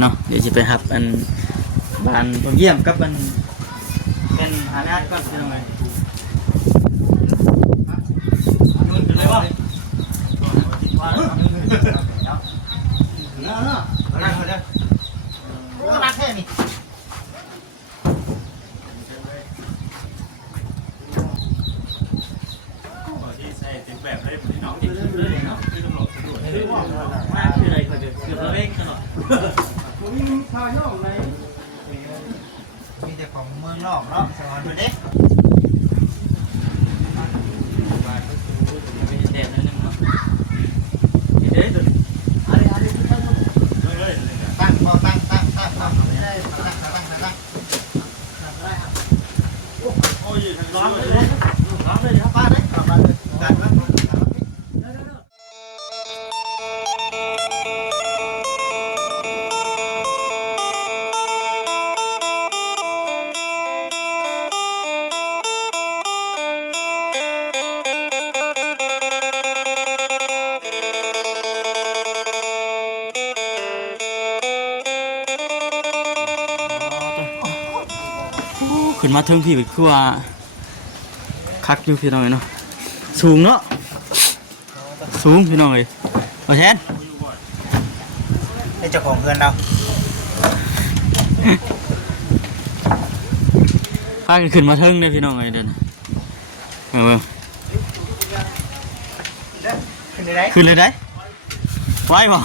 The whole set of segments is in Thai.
เนาะเดี๋ยวจะไปหับอันบ้านผมเยี่ยมกับอันเป็นหาญาติก่อนพี่น้องเลยนู่นเลยว่ารักแค่นี้ที่ใส่ถึงแบบเลยพี่น้องที่เลยเนาะที่ตำรวจสะดวกเลยมากคืออะไรเกือบระเวกตลอดมีพาย่องไหนมีแต่ของเมืองนอกเนาะสอนดูดิตั้งพอตั้งโอ้ยร้อนเลย ร้องเลยครับป้าเลยป้าเลยกันนะขึ้นมาถึงพี่ไปคือว่าคักอยู่พี่น้องเนาะสูงเนาะสูงพี่น้องเลยมาแทน ไอ้เจ้าของเงินเรา พากันขึ้นมาถึงเลยพี่น้องเลยเดินขึ้นได้ ขึ้นเลยได้ไหวบ่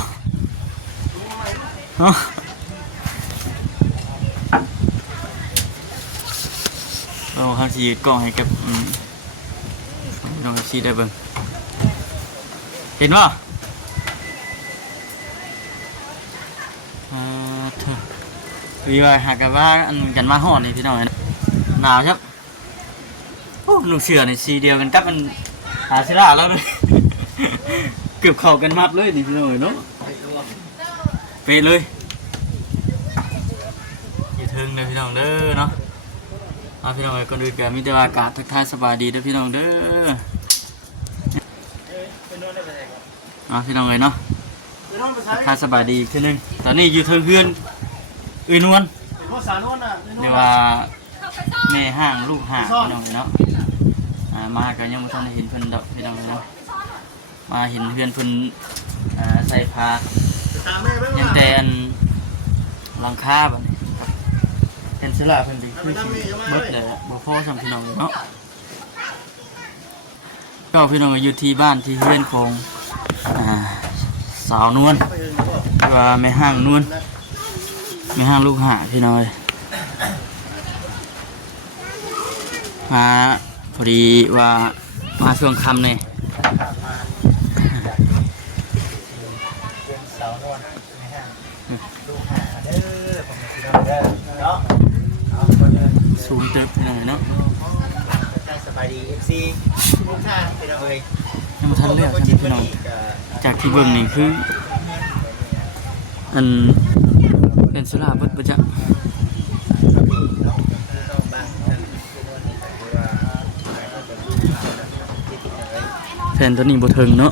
เราทำสีกล้องให้กับน้องสีได้เบิ่งเห็นป่ะวีว่าหากกันว่าอันกันมาห่อนี่พี่น้องหนาวครับโอ้ลูกเสือนี่สีเดียวกันกับมันหาศิลาแล้วเลยเกือบเข้ากันมัดเลยนี่พี่น้องเนาะเป๊ะเลยอย่าทึงเลยพี่น้องเด้อเนาะพี่น้องก่อนอื่นก็มีแต่ว่าอากาศทักทายสบายดีเด้อพี่น้องเด้อพี่น้องเลยเนาะทักทายสบายดีอีกทีนึงตอนนี้อยู่เทิงเฮือนนวลเรียกว่าแม่ห้างลูกห้างพี่น้องเนาะมากันยังไม่ทันได้เห็นเพิ่นดอกพี่น้องเนาะมาเห็นเฮือนเพิ่นใส่ผ้ายังแต่หลังคาแบบนี้เป็นศิลาเพิ่นดีคือเบิดเลยบ่พอสำพี่น้องเนาะก็พี่น้องอยู่ที่บ้านที่เฮือนของสาวนวลว่าแม่ห้างนวลแม่ห้างลูกหาพี่น้องมาพอดีว่ามาช่วงค่ำนี่สูงเติบพี่น้องเนาะสบายดี FC ทุกท่านเป็นอะไร ยังไม่ทันเลือกพี่น้องจากที่เบิ่งนี่คืออันเป็นศิลาเบิดประจักษ์แผ่นตัวนี้บ่ถึงเนาะ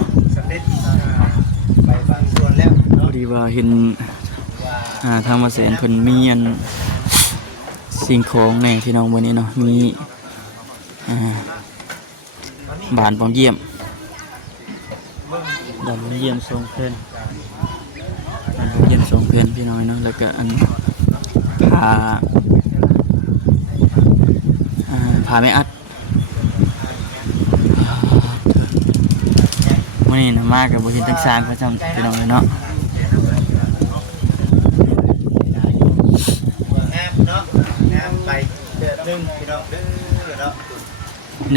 พอดีว่าเห็นทางมาเสนเพิ่นมีอันสิ่งของแม่พี่น้องวันนี้เนาะมีบานปองเยี่ยมบานปองเยี่ยมทรงเพื่อนบานปองเยี่ยมทรงเพื่อนพี่น้อยเนาะแล้วก็อันพาไม่อัดวันนี้นะมากกับบริษัททั้งสามเขาจำพี่น้องเลยเนาะ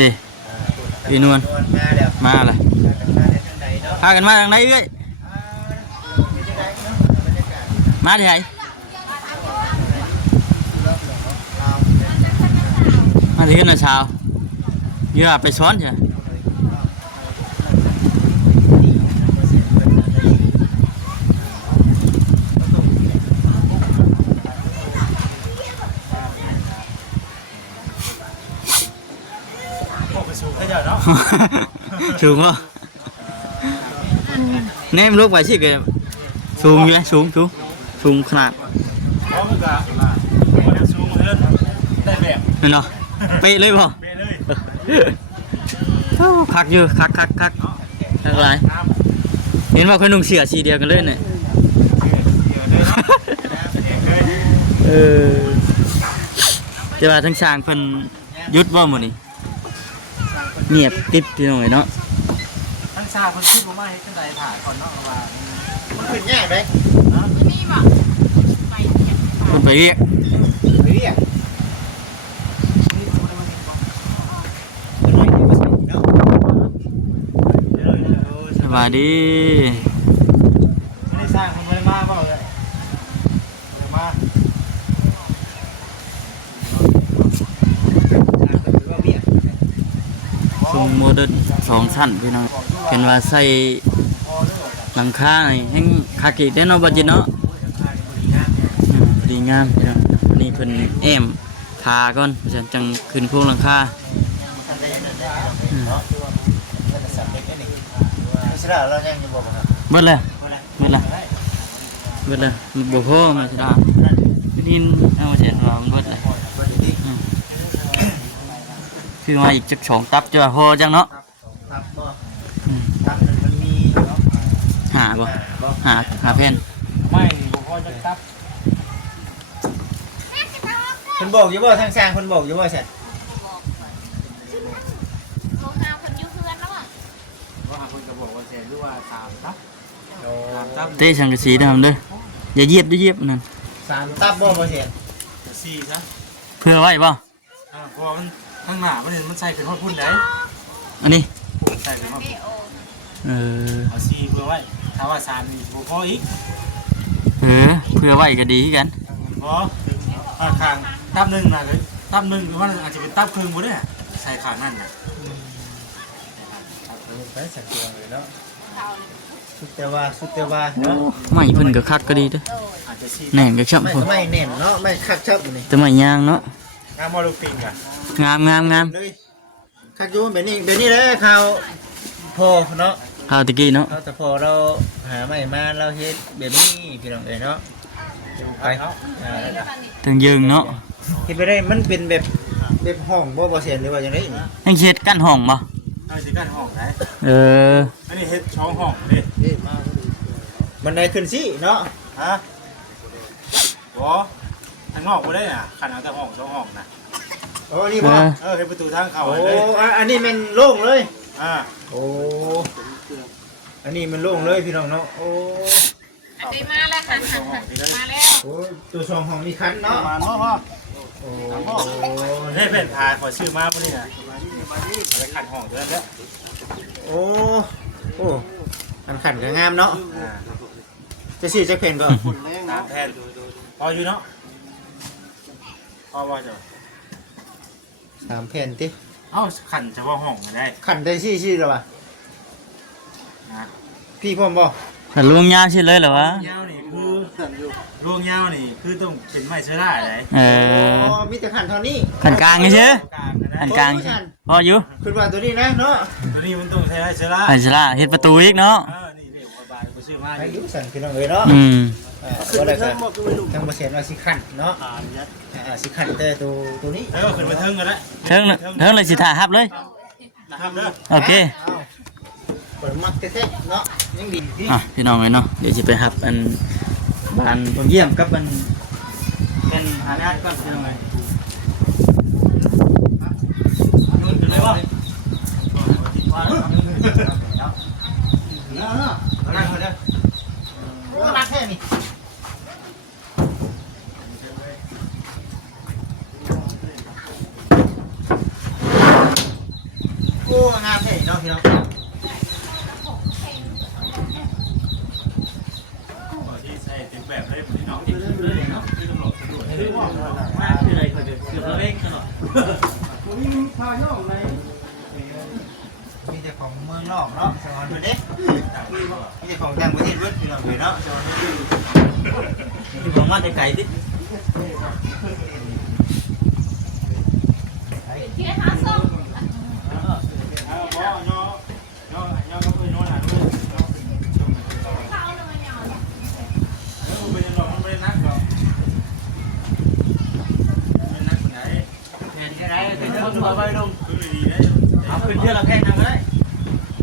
นี่พี่นวลมาเลยพากันมาทางไหนเอ้ยมาที่ไหนมาที่กันนะชาวเยอะไปซ้อนใช่สูงป่ะแนมลูกไปสิเกสูงอยู่ไหมสูง สูงขนาด เพราะมันก็โมเดลสูงเพื่อนได้แบบ เนาะเป๊ะเลยบ่ ไปเลย คักอยู่คักหลายเห็นว่าคนนุ่งเสื้อสีเดียวกันเลยเนี่ยเออจะว่าทั้งช่างเพิ่นยุดบ่หมดนี่เงียบกิ๊บพี่น้องเนาะ ทั้งชาคนพูดบ่มาให้ขึ้นใดถ่ายก่อนเนาะว่า มันขึ้นยากเลย นี่บ่ไปเนี่ย เพิ่นไปเรียก ไปเรียกสวัสดี ไม่ได้สร้างมันไม่ได้มาเปล่าเลยมา ทรงโมเดิร์น2ชั้นพี่น้องเห็นว่าใส่หลังคานี่แฮงคากิได้เนาะบ่จิเนาะดีงามพี่น้องนี่เพิ่นแอมทาก่อนจังจังขึ้นโครงหลังคา สระเรายังอยู่บ่ครับ เบิดเลยบ่พอมาสิดานี่เอาเสียนว่ามันเบิดเลยคือมาอีกจัก2ตับจะพอจังเนาะ ตับบ่ตับมันมีเนาะ หาบ่หาเพน ไม่บ่พอจะตับ คนบอกอยู่บ่ทางสร้างคนบอกอยู่บ่เสร็จ โรงงานคนอยู่เพื่อนแล้วอ่ะ ว่าคนก็บอกว่าเสียหรือว่า3ตับ3ตับ เตะสังกะสีทำเด้ออย่าเหยียบนั่น 3ตับบ่เสร็จ 4ซะ เพื่อไว้บ่ เพราะมันข้างหน้ามันใส่ขึ้นฮอดพุ่นได้ อันนี้ ใส่ขึ้นฮอด ไม่โอ เออ เอา4เพื่อไว้ถ้าว่า3นี่บ่พออีก เพื่อไว้ก็ดีคือกัน บ่ข้างตับนึงน่ะเลยตับนึงมันอาจจะเป็นตับครึ่งบ่ได้ใส่ข้างนั่นน่ะ ไปสักตัวเลยเนาะ เราเลย สุดแต่ว่าเนาะ ไม่เพิ่นก็คักก็ดีเด้อ อาจจะ4 แหน่งก็ช่ำ ไม่ พุ่น ไม่แน่นเนาะไม่คักชับนี่ แต่ไม่ยางเนาะ งามบ่ลูกปิงอ่ะ งาม เลยคักอยู่แบบนี้แหละข่าวพอเนาะ ข้าวตะกี้เนาะ เราแต่พอเราหาใหม่มาเราเฮ็ดแบบนี้พี่น้องเอ้ยเนาะไป ถึงยืงเนาะ เฮ็ดไปได้มันเป็นแบบห้องบ่เสียนหรือว่าจังได๋ ยังเฮ็ดกั้นห้องบ่ เอาสิกันห้องไหน เออ อันนี้เฮ็ดช่องห้องดิ มันได้ขึ้นสิเนาะ ฮะบ่ทางนอกบ่ได้น่ะคันเอาแต่ห้องช่องห้องน่ะ โอ้นี่บ่ เฮ็ดประตูทางเข้า โอ้ เลย อันนี้มันโล่งเลย โอ้ อันนี้มันโล่งเลยพี่น้องเนาะโอ้ อันนี้มาแล้วหันมาแล้ว โอ้ตัวสองห้องนี่คันเนาะ มาเนาะพ่อ โอ้ เฮ็ดเป็นพายขอชื่อมาบ่นี่น่ะแล้วคันห้องเด้อเด้อ โอ้อันขันก็งามเนาะจะสิจะเพ่นก็ ตามแทนพออยู่เนาะพอว่าจ้ะ 3แผ่นติ เอ้าขันเฉพาะห้องได้ ขันได้สิแล้วว่ะ นะ พี่พร้อมบ่ ถ้าลวงยาวสิเลยเหรอวะ ยาวนี่คือลวงยาวนี่คือต้องเป็นไม้เชื้อราได้ เออ มีแต่ขันเท่านี้ ขันกลางนี่เด้อ กลางนะ ขันกลางพออยู่ ขึ้นว่าตัวนี้นะเนาะ ตัวนี้มันต้องใช้ไม้เชื้อรา อันสละเฮ็ดประตูอีกเนาะ นี่เรียกว่าบานบ่ชื่อมา ไป ดิ ดูสั่นพี่น้องเอ้ยเนาะ ก็ได้ครับทางเปอร์เซ็นต์ว่าสิขันเนาะสิขันแต่ตัวนี้ เออขึ้นมาเทิงกันแล้ว เทิงเลยสิถ่าฮับเลย นะครับเด้อ โอเค เปิดมักแท้ๆเนาะยังดี พี่น้องเลยเนาะเดี๋ยวจะไปฮับอันบ้านผมเยี่ยมกับอันเป็นหาญาติก่อนพี่น้องเลยนู่นเลยวะ นั่งเลยโอ้นักแค่นี้โอ้งามแท้เนาะพี่น้อง ที่ใส่ถึงแบบให้พี่น้องที่เลยเนาะที่ตำรวจสะดวกคือว่า คืออะไรเขาจะเกือบเล่นตลอด มีแต่ของเมืองนอกเนาะสอนอยู่เด้มีแต่ของต่างประเทศเว้ยพี่น้องเอ้ยเนาะสอนอยู่ ที่ผมมาแต่ไก่ดิ เที่ยวหาส้ม บ่ย่อก็คือโน่นน่ะลูก เข้าเลยเนี่ย เป็นหลอกมันเป็น เอาไปลงเอาขึ้นเทื่อละแพงทำก็ได้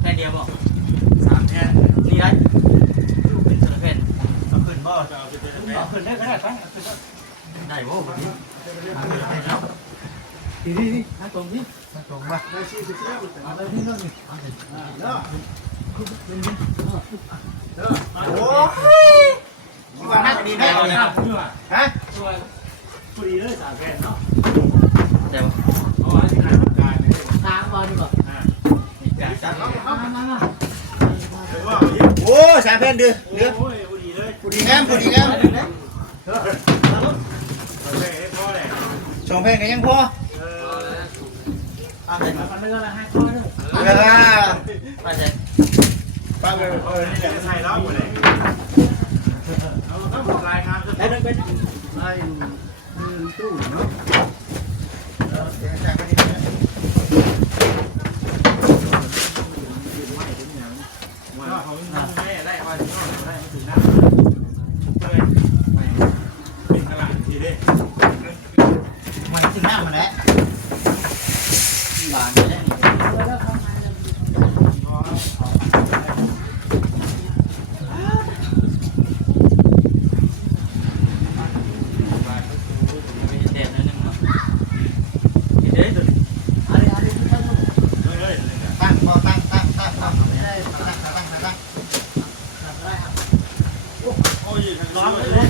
แพงเดียวบอก 3แทน นี่ได้เป็นเทื่อละแพง เอาขึ้นบ่จะเอาขึ้นได้ เอาขึ้นได้ก็ได้ไปได้โว้แบบนี้ดีนั่งตรงนี้ ตรงมาเอาไปที่นู่นนี่โอ้ยว่านักดีได้เลยฮะ พอดีเลย3แทนเนาะ เดี๋ยว เอาไว้สิให้มันกลายเลย ทางบอลดีกว่า โอ้สามแผ่นเดือ โอ้ยพอดีเลย ผู้ดีงามผู้ดีงาม เอาเลยให้พ่อเลย สองแผ่นกันยังพอ เอาแต่มันไม่ก็ละ5 ข้อนึง เวลา ไปเจ๊ ป้าไป นี่แหละใส่แล้วหมดเลยเอาต้องรายงานจะ ได้ไป ไล่ตู้เนาะจากไปนี่ ว่าเขาไม่ได้ว่าได้มาถึงหน้าเลยเป็นตลาดทีเด้ มันถึงหน้ามันแหละ หวานจะได้เด็ดนิดนึงเนาะเด็ดตัว เลย ตั้งพอตั้งโอ้ยร้อนเลย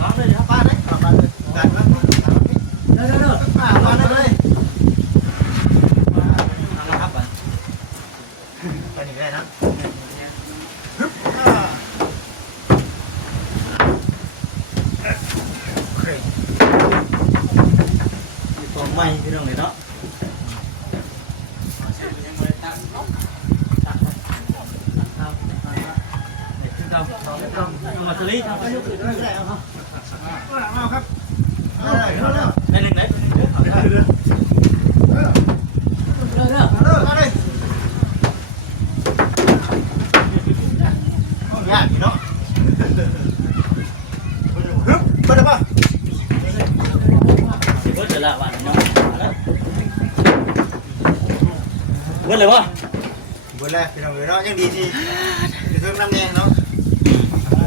ร้อนเลยครับป้าเลยป้าเลยกันแล้วป้าร้อนเลย นะครับอ่ะ ไปหนีได้นะของใหม่พี่น้องเลยเนาะมาสลีทำไปยกขึ้นได้ได้เอาครับได้หนึ่งไหนยากเนาะฮึบไปเลยป่ะ เบิดเลยละวันเนาะเบิดเลยวะ เบิดแล้วพี่น้องเนาะยังดีที่อยู่เครื่องน้ำแดงเนาะ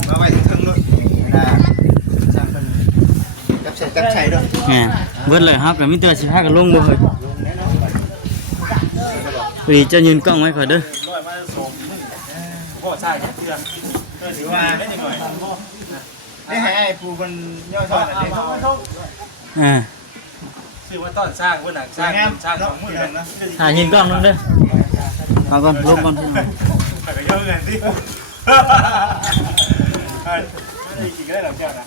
มาไว้ถึงเครื่องรถนะสร้างเป็นกับใส่กับใช้ด้วย แหมเบิดเลยครับแต่มิเตอร์สิพากันลงบ่เฮ้ยปีจะยืนกล้องไว้ก่อนเด้อ ร้อยมาส่งพ่อใช่เนี่ยเพื่อนถือว่าไม่ได้หน่อย ได้ให้ไอ้ปูมันย่อยซอยอะไรเนี่ย ชื่อว่าต้อนสร้างว่าหนังสร้างสร้างของมือนะ ถ่ายยืนกล้องลงเด้อมาก่อนลงก่อน แต่ก็เยอะเงินที่ไม่ได้กินได้หรอกเจ้านะ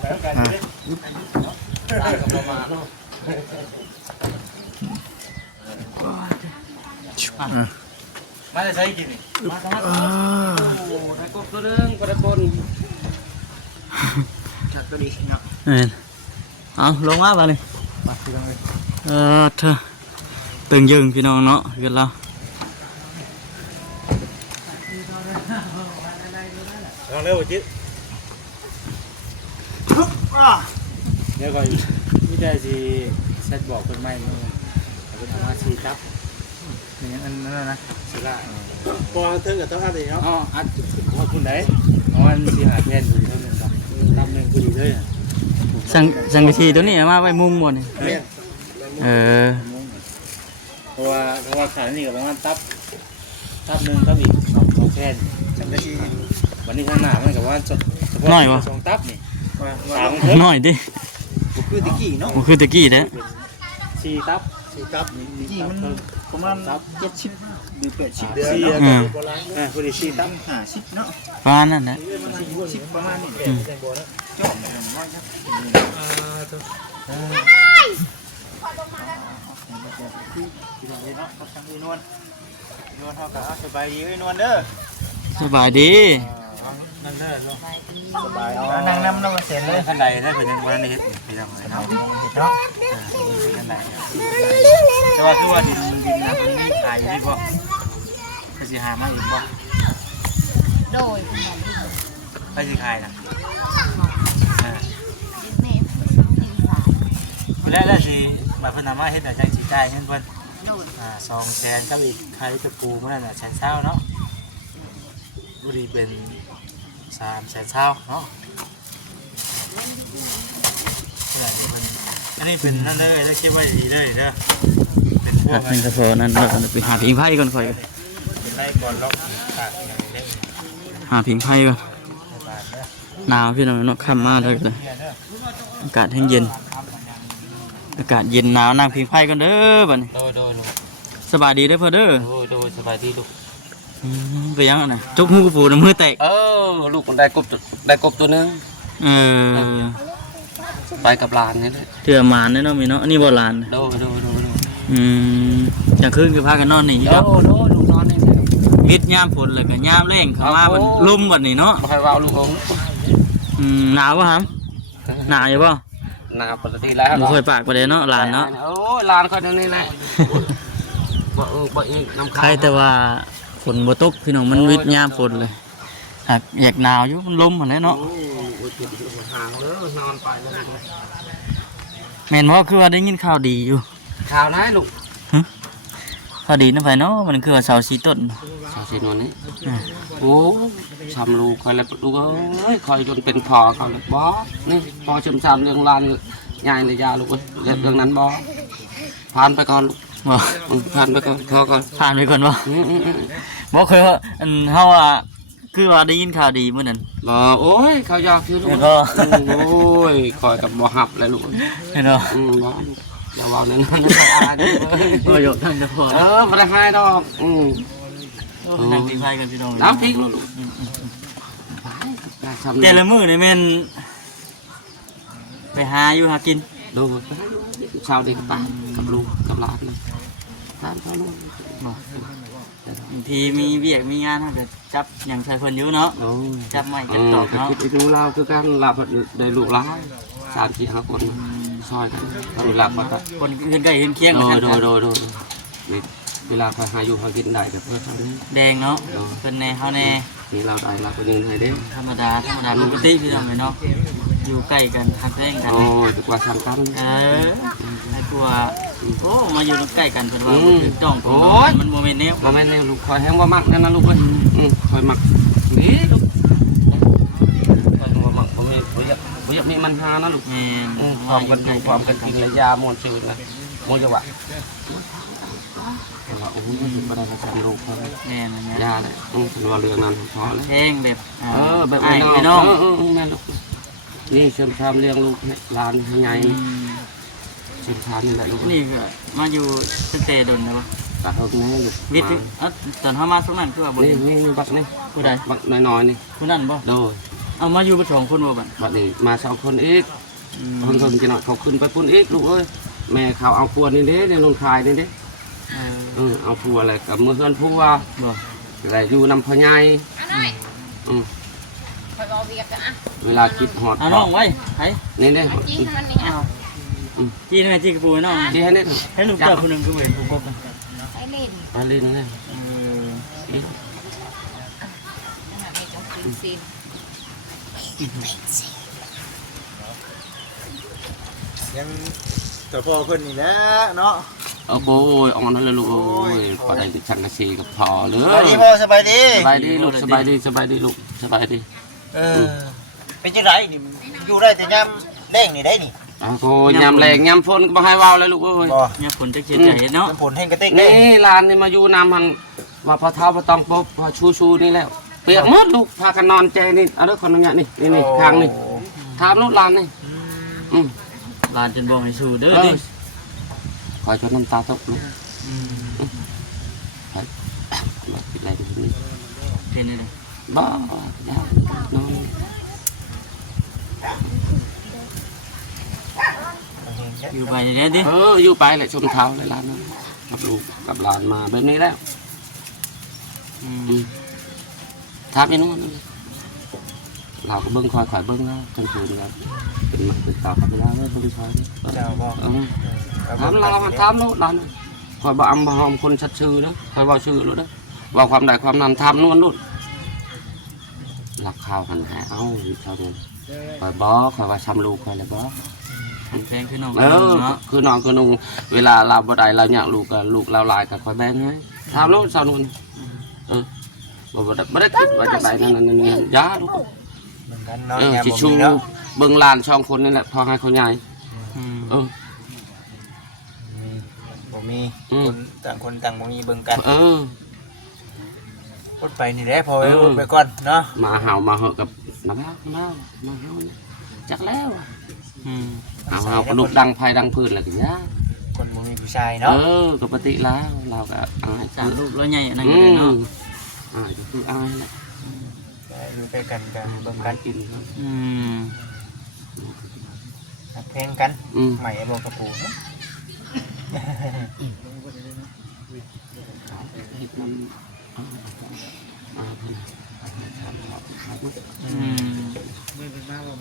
แต่ก็การที่ได้กับมามาจะใช้กินนี่ ได้กบตัวนึงกระปน จัดก็ดีเนาะ เอาลงมาบ่นี่เธอตึงยึงพี่น้องเนาะกันแล้ว ลองเร็วจิ๊ดเดี๋ยวก่อนไม่ได้สิเซตบอกคนใหม่เนาะเป็นธรรมะชีตับอย่างนั้นนั่นนะสิล่ะพอเทิงกับต้องอะไรเนาะอ๋ออัดขอบคุณไหนอ๋ออันสีหาแทนผู้ดีเท่านั้นครับรับหนึ่งผู้ดีเลย สังกะสีตัวนี้มาไว้มุงหมดนี่เพราะว่าขานี่กับประมาณตับหนึ่งตับอีก2แทน จังกะชี วันนี้ข้างหน้ามันกับว่าสองตับนี่3 น้อยดิ คือตะกี้เนาะ มันคือตะกี้เด้อ 4ตับ สีกับที่มันประมาณ70หรือ80เดือน พอดี4ตับ 50เนาะ ประมาณนั้นนะ 10ประมาณนี้จอมน้อยพี่น้องเนาะกับทางอีนวลเฮาก็สบายดีเอ้ยนวลเด้อ สบายดี นั่นเด้อ สบายเอานั่งนำมาเสร็จเลย ขั้นใดได้เป็นยังวันนี้ไปทำอะไรเนาะ เนาะ ขั้นใดแต่ว่าคือว่าดินนะมันมีขายอยู่ที่พวกไปสิหามาอีกบ่ โดยคุณหมอ ไปสิขายนะ แม่ แล้วสิมา เพิ่นเอามาเฮ็ดน่ะจังสิจ่ายเงินเพิ่น โดย 200,000กับอีกใครตะปูมื้อนั้นน่ะ120,000เนาะบุรีเป็น300,000เนาะอันนี้เป็นนั่นเลยได้คิดว่าดีเลยเด้อเป็นพวก เป็นกระโปรงนั่นเราไปหาพิงไพ่ก่อนค่อย ไล่ก่อนล็อกตากอย่างเล่น หาพิงไพ่ก่อน บาทเด้อ หนาวพี่น้องเนาะค่ำมากเลย เนี่ยเด้อ อากาศแห้งเย็นอากาศเย็นหนาวนั่งพิงไพ่กันเด้อบัดนี้ โดยลูก สบายดีเด้อพ่อเด้อ โดยสบายดีลูก ไปยังอ่ะนะจกหูกระปูน้ำมือแตก ลูกมันได้กบตัวนึง เออ ไปกับหลานนี่แหละ เถื่อหมานเนาะมีเนาะอันนี้บ่หลาน โด อย่างคืนก็พากันนอนนี่ครับ ลูกนอนนี่ มิดยามฝนเลยก็ยามแรงเข้ามามันลมบัดนี้เนาะ บ่ให้ว้าวลูกอง หนาวป่ะครับหนาวอยู่ป่ะ หน้าปกติแล้ว บ่ค่อยปากประเด็นเนาะหลานเนาะ โอ้ยหลานคนนี้แหละบ่อีกน้ำ ใครแต่ว่าฝนบ่ตกพี่น้องมันวิดยามฝนเลยหากอยากหนาวอยู่มันลมหั่นแหละเนาะ ห่างเลยนอนไปเลย แม่นบ่คือว่าได้ยินข่าวดีอยู่ ข่าวไหนลูก ข่าวดีนำไปเนาะมันคือว่าเสาสีต้น สาวสีนวลนี่โอ้ชำลูกคอยแล้วลูกเอ้ยคอยจนเป็นพอเขาเลยบอนี่พอชมชำเรื่องลานใหญ่เลยยาลูกเรื่องนั้นบอผ่านไปก่อนลูก บ่ ผ่านไปก่อนพอก่อน ผ่านไปก่อนบ่บ่เคยว่าเฮาว่าคือว่าได้ยินข่าวดีมื้อนั้น บอโอ้ยเขายอกคือลูก แล้วก็ โอ้ยคอยกับบอหับเลยลูก เห็นบ่ บออย่าเว้านั่นนั่นอาย ก็ยกทางจะพอ ไม่ได้ให้ดอกทางพิงไพ่กันพี่น้อง น้ำพริกลูก แต่ละมื้อนี่แม่นไปหาอยู่หากิน ดูชาวเด็กป่ากับลูกกับหลานตามเขาลูก บางทีมีเวียกมีงานเฮาก็จับหยังใส่เพิ่นอยู่เนาะ โอ้ จับไม้กันตอกเนาะ คิดดูเราคือการหลับได้ลูกหลาน3-4 คนซอยกันเราหลับมา คนอื่นใกล้เห็นเคียง ดูเวลาเขาหาอยู่เขากินได้กับเพื่อนเขานี่ แดงเนาะเพิ่นแน่เฮาแน่ นี่เราได้เราก็ยืนให้เด้ ธรรมดาปกติพี่น้องเนาะอยู่ใกล้กันฮักแท้งกัน โอ้ยดีกว่า3 กัน ให้กลัวโอ้มาอยู่ใกล้กันเพิ่นว่าถึงจ้องมันโมเมนต์แนว มาแม่เนี่ยลูกคอยแห้งว่ามักนั่นนะลูกเอ้ยคอยมักนี่ลูกคอยว่ามักผมอยากมีมันหานะลูก แม่ ความกันอยู่ความกันกินระยามวนชื่อนะมวนจะว่าว่าโอ้ยบ่ได้ประจำลูกเขา แม่น ยาเลยเป็นว่าเรื่องนั้นพอแล้ว แห้งแบบ แบบ ไอ้ ไอ้ น้อง แม่ลูกนี่เชื่อมชามเลี้ยงลูกหลานให้ไงเชื่อมชามนี่แหละลูก นี่ก็มาอยู่ตั้งแต่ดนนะวะ ตัดเอาตรงนี้ลูก วิทย์ตอนเฮามาสมัยคือว่าบ่ นี่บักนี่ ผู้ใด บักน้อยๆนี่ ผู้นั้นบ่ โดย เอามาอยู่กับ2คนบ่บัด บัดนี้มา2 คนอีกคนกินหน่อยเขาขึ้นไปพุ่นอีกลูกเอ้ยแม่เขาเอาพัวนี่เด้ในโรงคายนี่เด้เอาพัวอะไรกับมือเฮือนพัว บ่ อะไรอยู่นำพ่อใหญ่ คอยบอกเวียกกันอ่ะ เวลาคิดหอด เอาน้องไว้ไผ นี่เด้ จี้ให้มันนี่ เอาจีนแม่จีกระปูน้อง ที่ให้เนี่ย ให้ลูกเจ้าคนนึงคือเห็นผู้กบกัน ไอ้เล่น มาเล่นเลย ไม่ต้องกินซีน ยังแต่พอคนนี่แหละเนาะ โอ้โหออนนั่นเลยลูกโอ้ยปได้ชังกระชีกับพอเล สบาย ย ดีพ่อสบายดี สบายดีลูกสบายดีสบายดีลูกสบายดี เป็นจังไรนี่อยู่ได้แต่ยามแดงนี่ได้นี่ โอ้โหยำแรงยำฝนก็บ่ให้เว้าเลยลูกเอ้ย บ่ เนี่ยฝนจะเขียนใจเนาะ น้ำผลแห้งกระติกได้ นี่ลานนี่มาอยู่น้ำหันว่าพอเท้าพอตองปุ๊บพอชูนี่แล้วเปียกหมดลูกพากันนอนใจนี่เอาด้วยคนนึงนี่นี่ทางนี่ถามลูกลานนี่ ลานจนบ่ให้สู้เด้อดิ คอยจนน้ำตาตกลูกปิดอะไรดูนี่ เห็นได้เลย บ้าอย่านอน อยู่ไปอย่างนี้ดิ อยู่ไปเลยชมเท้าเลยร้านนั้นกับลูกกับหลานมาแบบนี้แล้วทับไปนู่นเราก็เบิ้งคอยเบิ้งแล้วจนคืนแล้วเป็นมันเป็นตาขับไปแล้วเลยบริษัท เจ้าบ่ ถามเราถามลูกหลานคอยบอกอัมบหอมคนชัดชื่อนะคอยบอกชื่อรู้นะว่าความใดความนั้นทำนู่นนู่นหลักข่าวหันหาเอาชาวเดินคอยบอกคอยว่าช้ำลูกคอยเลยบอก ถ แพงคือน้อง เออ เนาะ คือน้องคือนุ่งเวลาเราบ่ได้เราอยากลูกก็ลูกเราหลายก็คอยแบ่งให้ถามน้องสาวนุ่นบ่ได้คิดว่าจะได้นั่นนี่ยาลูก เหมือนกันเนาะ สิชูเบิ่งหลานช่องคนนี่แหละพอให้เขาใหญ่เออ บ่มีคนต่างคนต่างบ่มีเบิ่งกัน เออ พูดไปนี่แหละพอพูดไปก่อนเนาะ มาเห่ามาเหอะกับน้ำเล่ามาเห่าจักแล้วเอาลูกดังไฟดังพื้นอะไรกันยา คนบ่มีผู้ชาย เอ เนาะ อปกติแล้วเราก็อาย จากรูปแล้วใหญ่อันนั้น อื ก็ได้ ม เนาะ อายก็คืออายแหละ อยู่ไปกันกันเบิ่ง กา กั ร น กินครับ เพลงกัน อืม ใหม่บ่กระปูเนาะ เฮ็ดมัน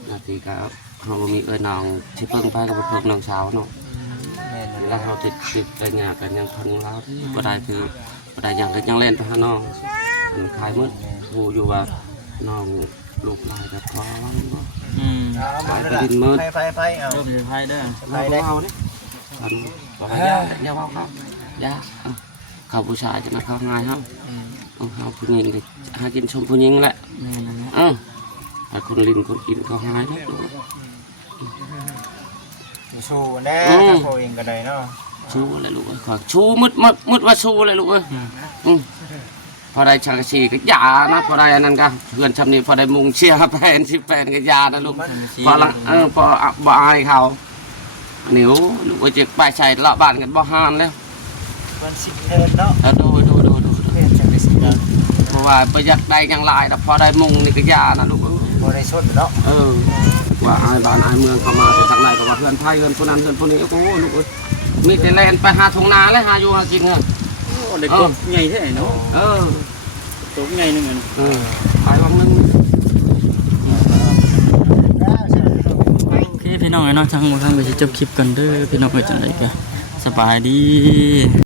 นาทีก็เขามีน้องที่เพิ่งไปกับเพิ่งน้องสาวเนาะ แม่น เวลาเขาติดไปงานกันยังพันเราที่บ่ได้คือบ่ได้ยังก็ยังเล่นไปหาน้องมันคลายมืดหูอยู่ว่าน้องลูกหลายกับท้อง เอาไปไปเอา เริ่มจะพายได้ ไปได้ เอาเนี่ยบอกว่ายาว่าเขายาเขาผู้ชายจะมาเข้าง่ายเขาเขาผู้หญิงก็หากินชมผู้หญิงแหละ แม่นั่นแหละ แต่คนลินคนกินเขาง่ายนะ ชูแน่ถ้าโคเองก็ได้เนาะ ชูอะไรลูกขอชูมืดว่าชูอะไรลูกเอ้ยพอได้ชากชีก็ยานะพอได้อันนั้นก็เพื่อนชำนี้พอได้มุงเชียร์แฟนสิแฟนก็ยานะลูกพอละพอบ่อายเขาเหนียวลูกไปเจ็บไปใส่ละบ้านกันบ่ฮานแล้ว มันสิเดินเนาะ ดู เพิ่นจะไปสิเดิน เพราะว่าประหยัดได้ยังหลายแต่พอได้มุงนี่ก็ยานะลูก บ่ได้ชดเนาะ ว่าอายบ้านอายเมืองเข้ามาแต่ทางไหนก็ว่าเพื่อนไทยเพื่อนผู้นั้นเพื่อนผู้นี้โอ้โหลูกเอ้ยมีแต่แลนไปหาทงนาและหาอยู่หากินเหรอ โอ้เด็กตัวใหญ่แท้เนาะ ตัวใหญ่นึงอ่ะ ไปวังนึง โอเคพี่น้องไอ้น้องทางหมดทางไปจะจบคลิปกันเด้อพี่น้องไปจังได๋ก็สบายดี